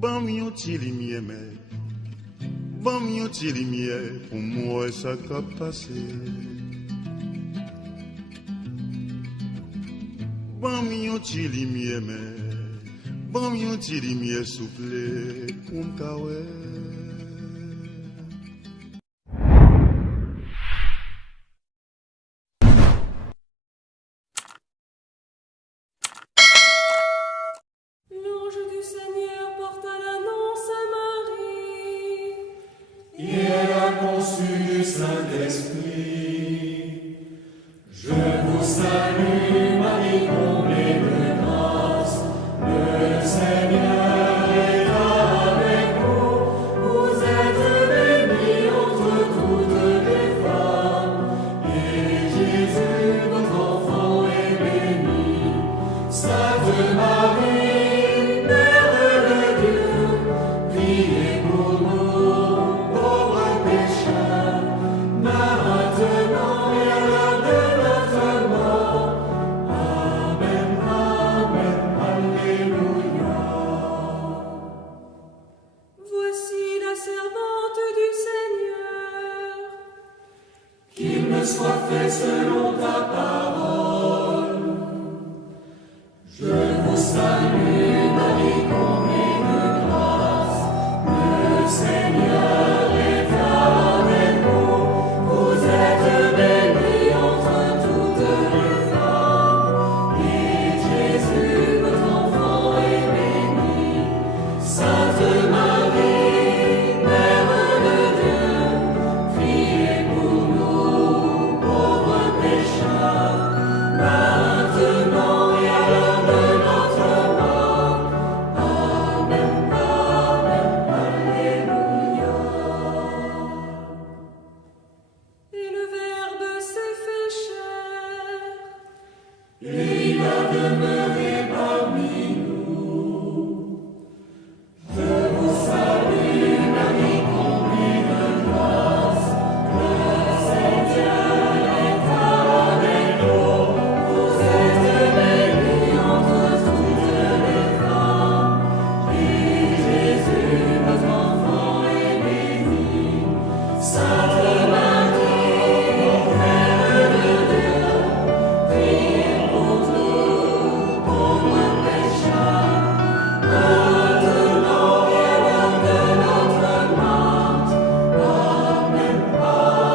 Bam yon ti lumière, bam yon ti lumière, pour moi ça qu'a passé. Bam yon ti lumière, bam yon ti lumière souple, pour m'kawe. L'ange du Seigneur porta l'annonce à Marie. Et elle a conçu du Saint-Esprit.